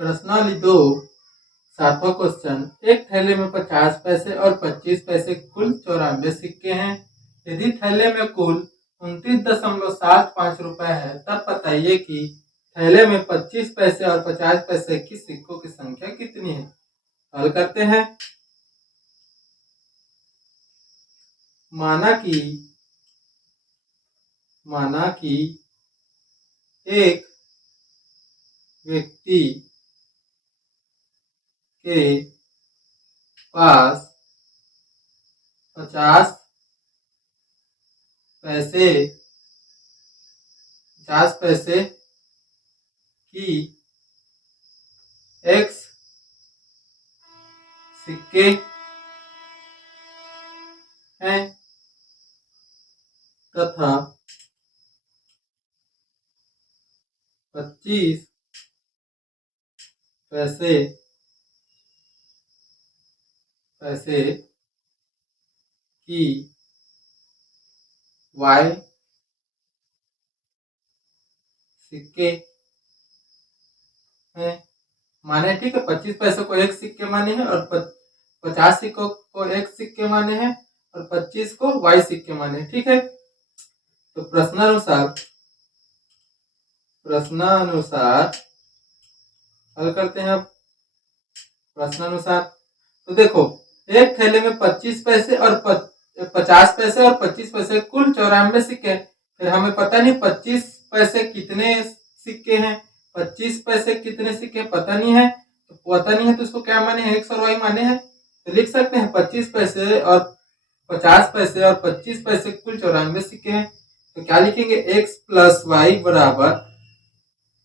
प्रश्नावली 2 7वां क्वेश्चन। एक थैले में 50 पैसे और 25 पैसे कुल 94 सिक्के हैं। यदि थैले में कुल 29.75 रुपए है तब बताइए कि थैले में 25 पैसे और 50 पैसे की सिक्कों की संख्या कितनी है। हल करते हैं। माना कि एक व्यक्ति के पास 50 पैसे की X सिक्के हैं तथा 25 पैसे की Y सिक्के हैं। माने ठीक है, 25 पैसे को एक सिक्के माने हैं और 50 सिक्कों को एक सिक्के माने हैं और 25 को Y सिक्के माने, ठीक है। तो प्रश्नानुसार हल करते हैं अब। प्रश्नानुसार तो देखो, एक थैले में 25 पैसे और 50 पैसे और 25 पैसे कुल 94 सिक्के। फिर हमें पता नहीं 25 पैसे कितने सिक्के हैं, 25 पैसे कितने सिक्के पता नहीं है। तो इसको क्या माने हैं, एक्स और वाई माने हैं। तो लिख सकते हैं 25 पैसे और 50 पैसे और 25 पैसे कुल 94 सिक्के हैं। तो क्या लिखेंगे, एक्स प्लस वाई बराबर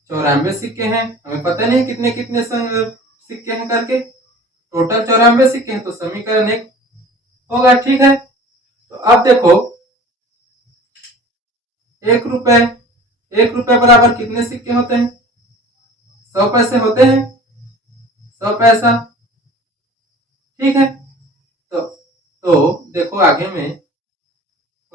94 सिक्के हैं। हमें पता नहीं कितने कितने सिक्के हैं करके, टोटल 94 सिक्के हैं, तो समीकरण 1 होगा, ठीक है। तो अब देखो, 1 रुपए बराबर कितने सिक्के होते हैं, 100 पैसे होते हैं, 100 पैसा, ठीक है। तो देखो आगे में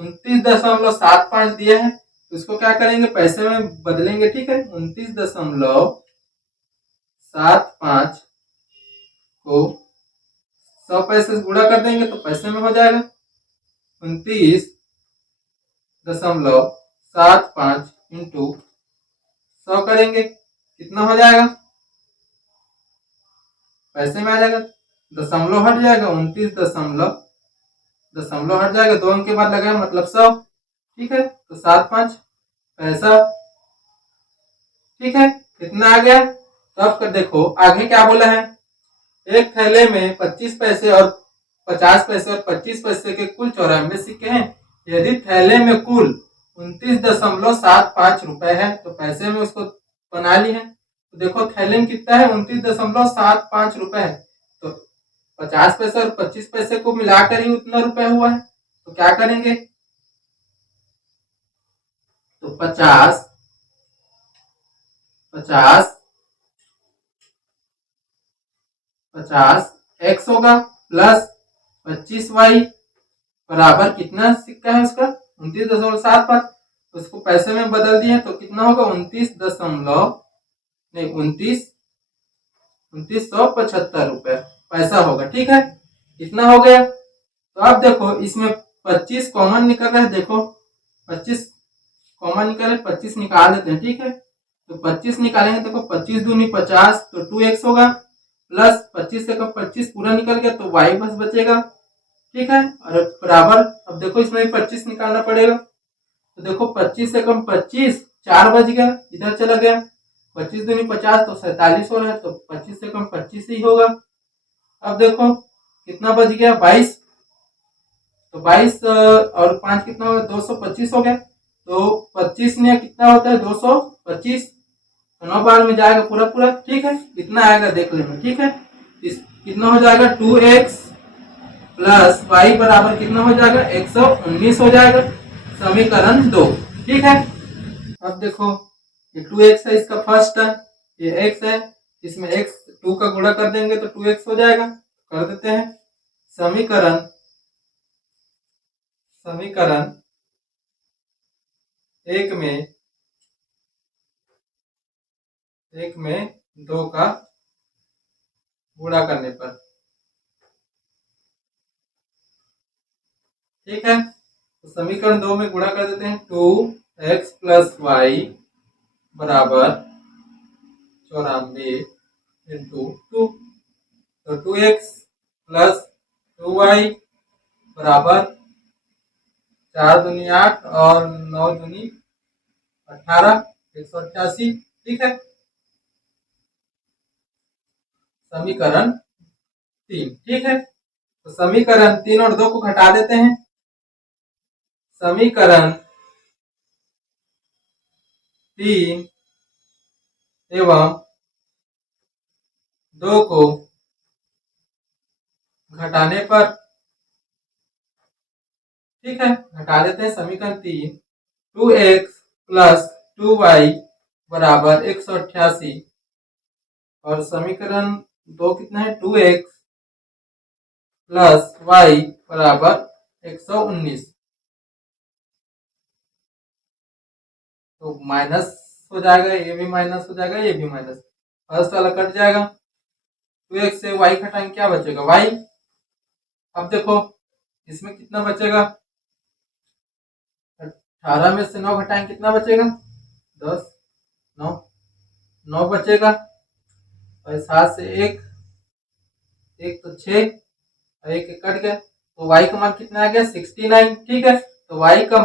29.75 दिए हैं, तो इसको क्या करेंगे, पैसे में बदलेंगे, ठीक है। 29.75 को 100 पैसे से गुणा कर देंगे तो पैसे में हो जाएगा। 29.75 इंटू 100 करेंगे, कितना हो जाएगा, पैसे में आ जाएगा, दशमलव हट जाएगा, 29 दशमलव हट जाएगा, 2 अंक के बाद लगाए मतलब 100, ठीक है। तो 75 पैसा, ठीक है, कितना आ गया। तो अब देखो आगे क्या बोला है, एक थैले में 25 पैसे और 50 पैसे और 25 पैसे के कुल 94 सिक्के हैं। यदि थैले में कुल 29.75 रुपए है तो पैसे में उसको बना ली है। तो देखो थैले में कितना है, 29.75 रुपए है। तो 50 पैसे और 25 पैसे को मिलाकर ही उतना रुपए हुआ है। तो क्या करेंगे, तो 50 एक्स होगा प्लस 25y बराबर कितना सिक्का है उसका, 29.75। उसको पैसे में बदल दिए तो कितना होगा, 29,175 रुपए पैसा होगा, ठीक है। कितना हो गया। तो अब देखो इसमें 25 कॉमन निकल रहा है, देखो 25 कॉमन निकल रहा है, 25 निकाल देते हैं, ठीक है। तो 25 निकालेंगे, देखो 25 दूनी 50 तो 2x होगा, प्लस 25 से 25 पूरा निकल गया तो y बस बचेगा, ठीक है। और बराबर, अब देखो इसमें भी 25 निकालना पड़ेगा। तो देखो 25 से कम 25, 4 बच गया, इधर चला गया, 25 दूनी 50 तो 47 हो रहा है, तो 25 से कम 25 ही होगा। अब देखो कितना बच गया, 22। तो 22 और 5 कितना होगा, 225 हो गया। तो 25 में कितना होता है, 225, तो 9 बार में जाएगा पूरा पूरा, ठीक है। कितना आएगा देख लेना, ठीक है। कितना हो जाएगा, 2x प्लस वाई बराबर कितना हो जाएगा, 119 हो जाएगा, समीकरण 2, ठीक है। अब देखो ये 2x है, इसका फर्स्ट टर्म, ये x है, इसमें x 2 का गुणा कर देंगे तो 2x हो जाएगा, कर देते हैं। समीकरण 1 में 2 का गुणा करने पर। ठीक है, तो समीकरण 2 में गुणा कर देते हैं। 2x प्लस वाई बराबर 94 इंटू 2। तो 2x प्लस 2y बराबर 4 दूनी 8 और 9 दूनी 18, 188। ठीक है, समीकरण 3। ठीक है, तो समीकरण 3 और 2 को घटा देते हैं। समीकरण 3 एवं 2 को घटाने पर, ठीक है, घटा देते हैं। समीकरण 3 2x प्लस 2y बराबर 188 और समीकरण 2 कितना है 2x प्लस y बराबर 119। तो माइनस हो जाएगा, ये भी माइनस हो जाएगा, ये भी माइनस, फर्स्ट वाला कट जाएगा। 2x से y घटाएंगे, क्या बचेगा y। अब देखो इसमें कितना बचेगा, 18 में से 9 घटाएंगे कितना बचेगा 10, 9 9 बचेगा और 7 से 1 1 तो 6 और 1 कट गया, तो y का मान कितना आ गया 69। ठीक है, तो y का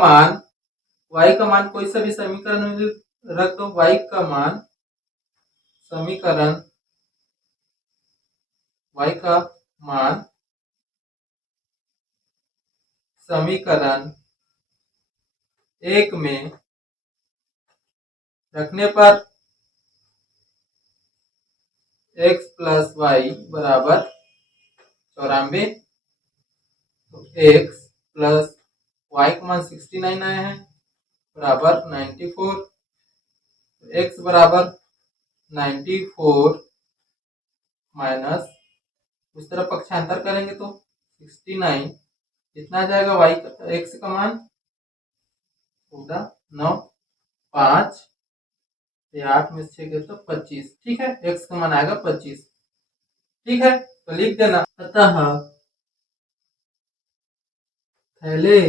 मान कोई सा भी समीकरण में रख दो। y का मान समीकरण y का मान समीकरण 1 में रखने पर x प्लस वाई बराबर 94। तो x प्लस वाई का मान 69 आया है बराबर 94। तो x बराबर 94 माइनस उस तरफ पक्षांतर करेंगे तो 69 कितना आ जाएगा y x का मान 9 5 8 में 6 गए तो 25। ठीक है, x का मान आएगा 25। ठीक है, तो लिख देना। अतः थैले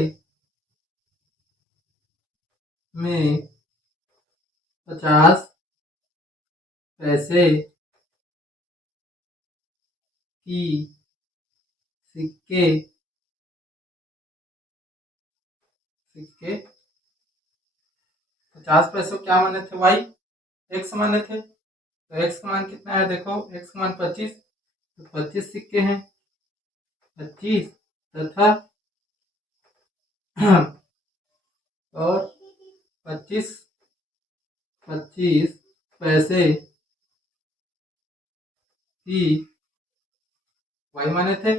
में 50 पैसे की सिक्के 50 पैसे क्या माने थे y x माने थे, तो x का मान कितना है देखो, x का मान 25, तो 25 सिक्के हैं 25 तथा और 25 पैसे की y माने थे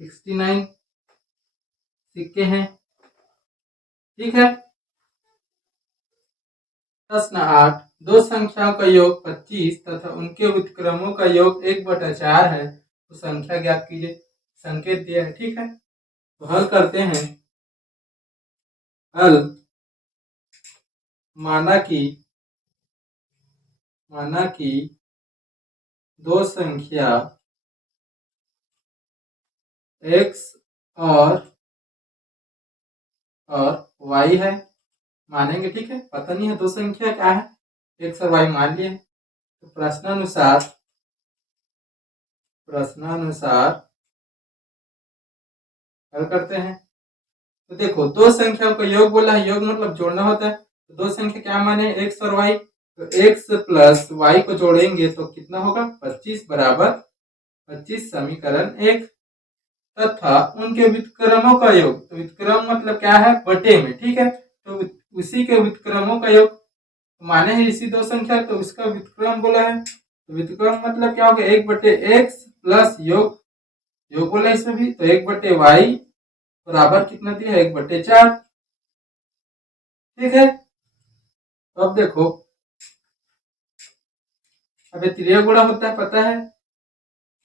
69 सिक्के हैं। ठीक है, प्रश्न 8 दो संख्याओं का योग 25 तथा उनके व्युत्क्रमों का योग 1/4 है, तो संख्या ज्ञात कीजिए। संकेत दिया है। ठीक है, तो हल करते हैं। हल माना कि दो संख्या x और y है, मानेंगे। ठीक है, पता नहीं है दो संख्या क्या है, x और y मान लिए। तो प्रश्नानुसार हल करते हैं। तो देखो दो संख्याओं का योग बोला है, योग मतलब जोड़ना होता है। तो दो संख्या क्या माने x और y, तो x प्लस y को जोड़ेंगे तो कितना होगा 25 बराबर 25 समीकरण 1 तथा उनके व्युत्क्रमों का योग, तो व्युत्क्रम मतलब क्या है बटे में। ठीक है, तो उसी के व्युत्क्रमों का योग माने है इसी दो संख्या, तो उसका व्युत्क्रम बोला है। तो व्युत्क्रम मतलब क्या होगा 1/x प्लस योग बोला इसमें भी, तो 1/y बराबर कितना दिया 1/4। ठीक है, तो अब देखो अब त्रिय गुणा होता है, पता है।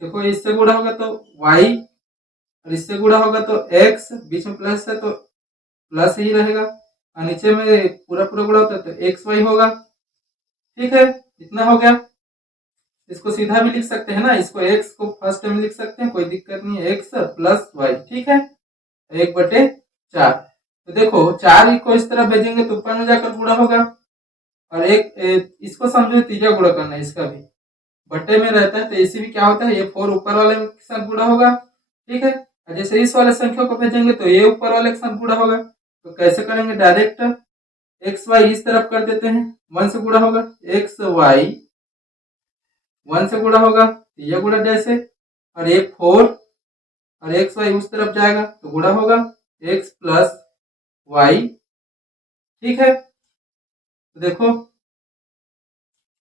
देखो इससे गुणा होगा तो y और इससे गुणा होगा तो x, बीच में प्लस है तो प्लस ही रहेगा, और नीचे में पूरा गुणा होता है तो xy होगा। ठीक है, इतना हो गया। इसको सीधा भी लिख सकते हैं ना, इसको x को फर्स्ट में लिख सकते हैं, कोई दिक्कत नहीं है, x प्लस वाई, ठीक है, 1/4। तो देखो 4 को इस तरफ भेजेंगे तो ऊपर में जाकर गुणा होगा, और इसको समझो तीजा गुणा करना है, इसका भी बट्टे में रहता है, तो इसी भी क्या होता है, ये 4 ऊपर वाले के साथ गुणा होगा, ठीक है। और जैसे इस वाले संख्या को भेजेंगे तो ये ऊपर वाले के साथ गुणा होगा। तो कैसे करेंगे, डायरेक्ट एक्स वाई इस तरफ कर देते हैं, 1 से गुणा होगा, एक्स वाई 1 से गुणा होगा, ये गुणा जैसे, और ये 4 और एक्स वाई उस तरफ जाएगा तो गुणा होगा, एक्स प्लस वाई, ठीक है। तो देखो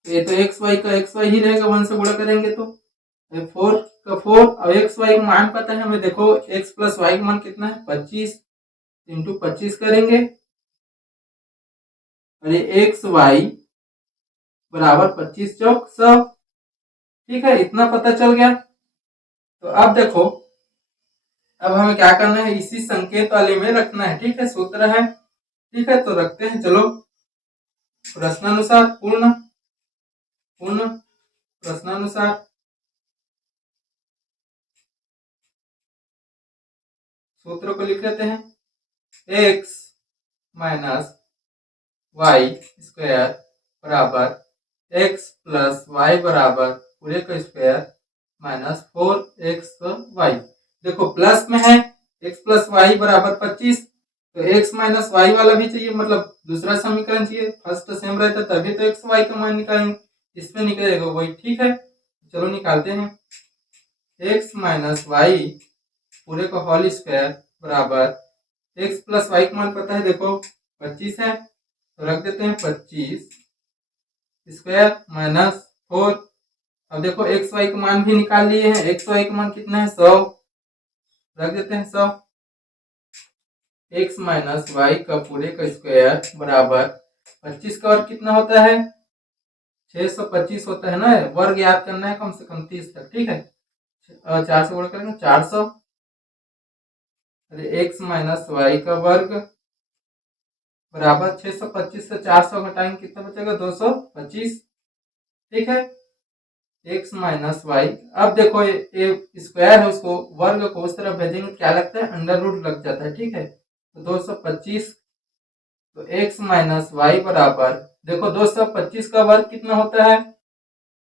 ये तो एक्स वाई का एक्स वाई ही रहेगा, 1 से गुणा करेंगे तो 4 का 4, और एक्स वाई का मान पता है हमें, देखो एक्स प्लस वाई का मान कितना है, 25 इंटू 25 करेंगे, और ये एक्स वाई बराबर 25 चौक 100, ठीक है, इतना पता चल गया। तो अब देखो अब हमें क्या करना है, इसी संकेत वाले में रखना है, ठीक है, सूत्र है, ठीक है। तो रखते हैं, चलो प्रश्नानुसार पूर्ण पूर्ण प्रश्नानुसार सूत्र को लिख लेते हैं, x माइनस वाई स्क्वायर बराबर एक्स प्लस वाई बराबर पूरे का स्क्वायर माइनस 4xy। देखो प्लस में है, x प्लस वाई बराबर 25, तो x माइनस वाई वाला भी चाहिए, मतलब दूसरा समीकरण चाहिए, फर्स्ट सेम रहता तभी तो x वाई का मान निकालेंगे, इसमें निकलेगा वही, ठीक है। चलो निकालते हैं, x माइनस वाई पूरे का होल स्क्वायर बराबर x प्लस वाई का मान पता है, देखो 25 है, तो रख देते हैं 25 स्क्वायर माइनस 4। अब देखो एक्स वाई का मान भी निकाल लिए हैं, एक्स वाई का मान कितना है, 100, रख देते हैं 100, एक्स माइनस वाई का पूरे का स्क्वायर बराबर 25 का वर्ग कितना होता है, 625 होता है ना, वर्ग याद करना है कम से कम 30 तक, ठीक है। 4 से गुणा करेंगे 400, अरे एक्स माइनस वाई का वर्ग बराबर 625 से 400 घटाएंगे कितना बचेगा, 225, ठीक है। एक्स माइनस वाई, अब देखो ये स्क्वायर है, उसको वर्ग को उस तरफ भेजेंगे क्या लगता है, अंडर रूट लग जाता है, ठीक है। तो 225, तो एक्स माइनस वाई बराबर, देखो 225 का वर्ग कितना होता है,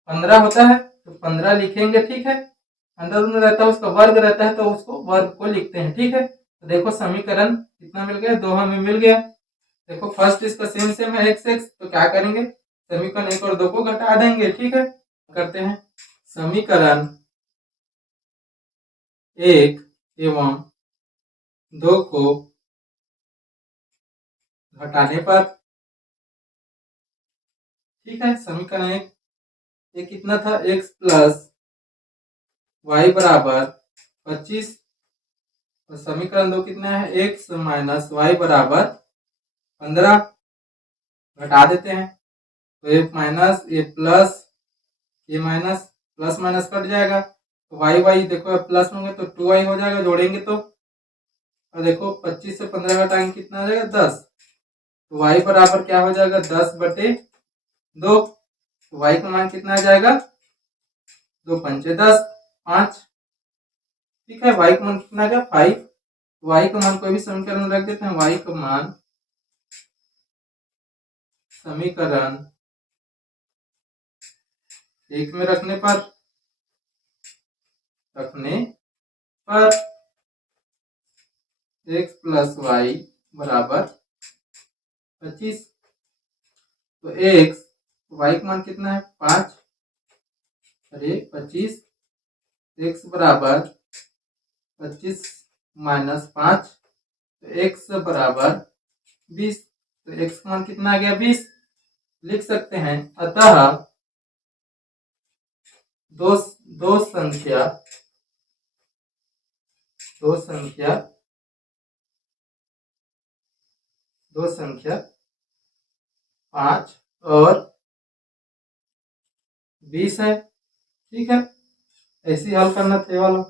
15 होता है, तो 15 लिखेंगे, ठीक है। अंदर रूट में रहता है उसका वर्ग रहता है, तो उसको वर्ग को लिखते हैं, ठीक है। तो देखो समीकरण कितना मिल गया, 2 हमें मिल गया। देखो फर्स्ट इसका सेम सेम है एक्स एक्स, तो क्या करेंगे, समीकरण 1 और 2 को घटा देंगे, ठीक है। करते हैं, समीकरण 1 एवं 2 को घटाने पर, ठीक है, समीकरण 1 ये कितना था, x प्लस वाई बराबर 25, और समीकरण 2 कितना है, x माइनस वाई बराबर 15, घटा देते हैं, तो ये माइनस ये प्लस ये माइनस, प्लस माइनस कट जाएगा, तो वाई वाई देखो प्लस होंगे तो 2y हो जाएगा, जोड़ेंगे तो, और देखो 25 से 15 घटाएंगे कितना आ जाएगा, 10, तो y बराबर क्या हो जाएगा, 10/2, तो y का मान कितना आ जाएगा, 2 पंचे 10, 5, ठीक है। y का मान कितना आ गया, 5, y का मान कोई भी समीकरण में रख देते हैं, y का मान समीकरण 1 में रखने पर x प्लस वाई बराबर 25, तो x y का मान कितना है, 5, अरे 25, x बराबर 25 माइनस 5, तो x बराबर 20, तो x का मान कितना आ गया, 20 लिख सकते हैं। अतः दो दो संख्या दो संख्या दो संख्या 5 और 20 है, ठीक है। ऐसे हल करना थे वाला।